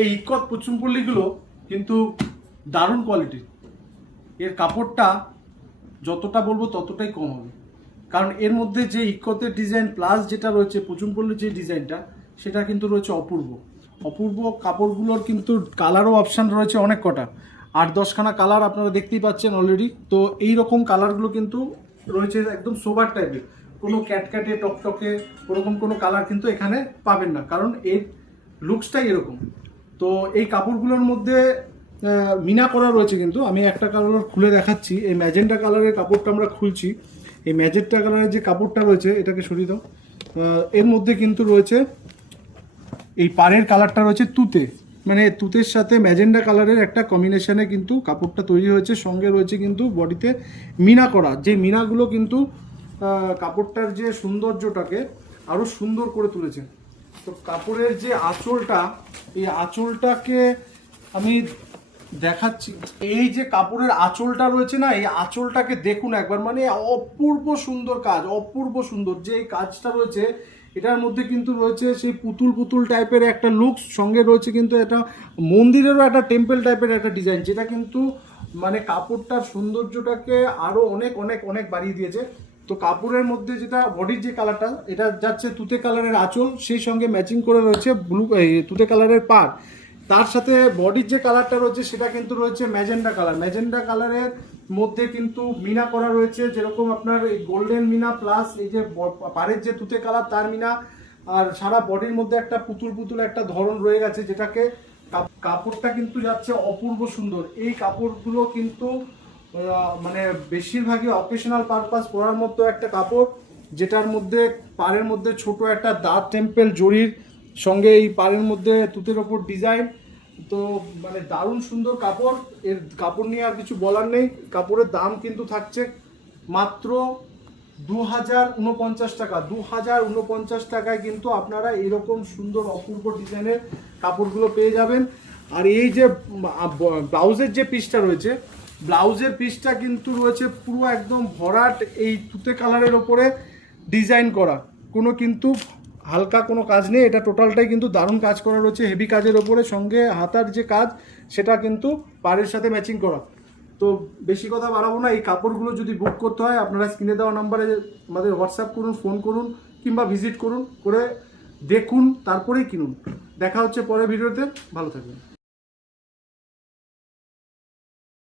এই ইক্কত পুচুমপল্লিগুলো কিন্তু দারুণ কোয়ালিটির। এর কাপড়টা যতটা বলবো ততটাই কম হবে, কারণ এর মধ্যে যে ইক্কতের ডিজাইন প্লাস যেটা রয়েছে পুচুমপল্লির যে ডিজাইনটা, সেটা কিন্তু রয়েছে অপূর্ব। অপূর্ব কাপড়গুলোর কিন্তু কালারও অপশান রয়েছে অনেক কটা, 8-10খানা কালার আপনারা দেখতেই পাচ্ছেন অলরেডি। তো এই রকম কালারগুলো কিন্তু রয়েছে একদম সোবার টাইপের, কোনো ক্যাটক্যাটে টকটকে ওরকম কোনো কালার কিন্তু এখানে পাবেন না, কারণ এর লুকসটাই এরকম। তো এই কাপড়গুলোর মধ্যে মিনা করা রয়েছে, কিন্তু আমি একটা কালার খুলে দেখাচ্ছি। এই ম্যাজেন্টা কালারের কাপড়টা আমরা খুলছি। এই ম্যাজেন্টা কালারের যে কাপড়টা রয়েছে, এটাকে সরিয়ে দাও। এর মধ্যে কিন্তু রয়েছে এই পাড়ের কালারটা রয়েছে তুতে, মানে তুতের সাথে ম্যাজেন্ডা কালারের একটা কম্বিনেশনে কিন্তু কাপড়টা তৈরি হয়েছে। সঙ্গে রয়েছে কিন্তু বডিতে মিনা করা, যে মিনাগুলো কিন্তু কাপড়টার যে সৌন্দর্যটাকে আরও সুন্দর করে তুলেছে। তো কাপড়ের যে আঁচলটা, এই আঁচলটাকে আমি দেখাচ্ছি। এই যে কাপড়ের আঁচলটা রয়েছে না, এই আঁচলটাকে দেখুন একবার, মানে অপূর্ব সুন্দর কাজ, অপূর্ব সুন্দর যে এই কাজটা রয়েছে। এটার মধ্যে কিন্তু রয়েছে সেই পুতুল পুতুল টাইপের একটা লুকস, সঙ্গে রয়েছে কিন্তু এটা মন্দিরেরও একটা টেম্পল টাইপের একটা ডিজাইন, যেটা কিন্তু মানে কাপড়টার সৌন্দর্যটাকে আরও অনেক অনেক অনেক বাড়িয়ে দিয়েছে। তো কাপড়ের মধ্যে যেটা বডির যে কালারটা, এটা যাচ্ছে তুতে কালারের আঁচল, সেই সঙ্গে ম্যাচিং করে রয়েছে ব্লু তুতে কালারের পাড়। তার সাথে বডির যে কালারটা রয়েছে সেটা কিন্তু রয়েছে ম্যাজেন্ডা কালার। ম্যাজেন্ডা কালারের মধ্যে কিন্তু মিনা করা রয়েছে, যেরকম আপনার এই গোল্ডেন মিনা প্লাস এই যে পাড়ের যে তুতে কালার তার মিনা, আর সারা বডির মধ্যে একটা পুতুল পুতুল একটা ধরন রয়ে গেছে, যেটাকে কাপড়টা কিন্তু যাচ্ছে অপূর্ব সুন্দর। এই কাপড়গুলো কিন্তু মানে বেশিরভাগই অকেশনাল পারপাস পরার মতো একটা কাপড়, যেটার মধ্যে পাড়ের মধ্যে ছোট একটা দাঁত টেম্পেল জরির সঙ্গে এই পাড়ের মধ্যে তুতের ওপর ডিজাইন। তো মানে দারুণ সুন্দর কাপড়। এর কাপড় নিয়ে আর কিছু বলার নেই। কাপড়ের দাম কিন্তু থাকছে মাত্র 2049 টাকা। 2049 টাকায় কিন্তু আপনারা এরকম সুন্দর অপূর্ব ডিজাইনের কাপড়গুলো পেয়ে যাবেন। আর এই যে ব্লাউজের যে পিসটা রয়েছে, ব্লাউজের পিসটা কিন্তু রয়েছে পুরো একদম ভরাট এই তুতে কালারের ওপরে ডিজাইন করা, কোনো কিন্তু হালকা কোনো কাজ নেই। এটা টোটালটাই কিন্তু দারুণ কাজ করা রয়েছে, হেভি কাজের ওপরে। সঙ্গে হাতার যে কাজ সেটা কিন্তু পাড়ের সাথে ম্যাচিং করা। তো বেশি কথা বাড়াবো না। এই কাপড়গুলো যদি বুক করতে হয়, আপনারা স্ক্রিনে দেওয়া নাম্বারে আমাদের হোয়াটসঅ্যাপ করুন, ফোন করুন, কিংবা ভিজিট করুন, করে দেখুন, তারপরেই কিনুন। দেখা হচ্ছে পরের ভিডিওতে। ভালো থাকবেন।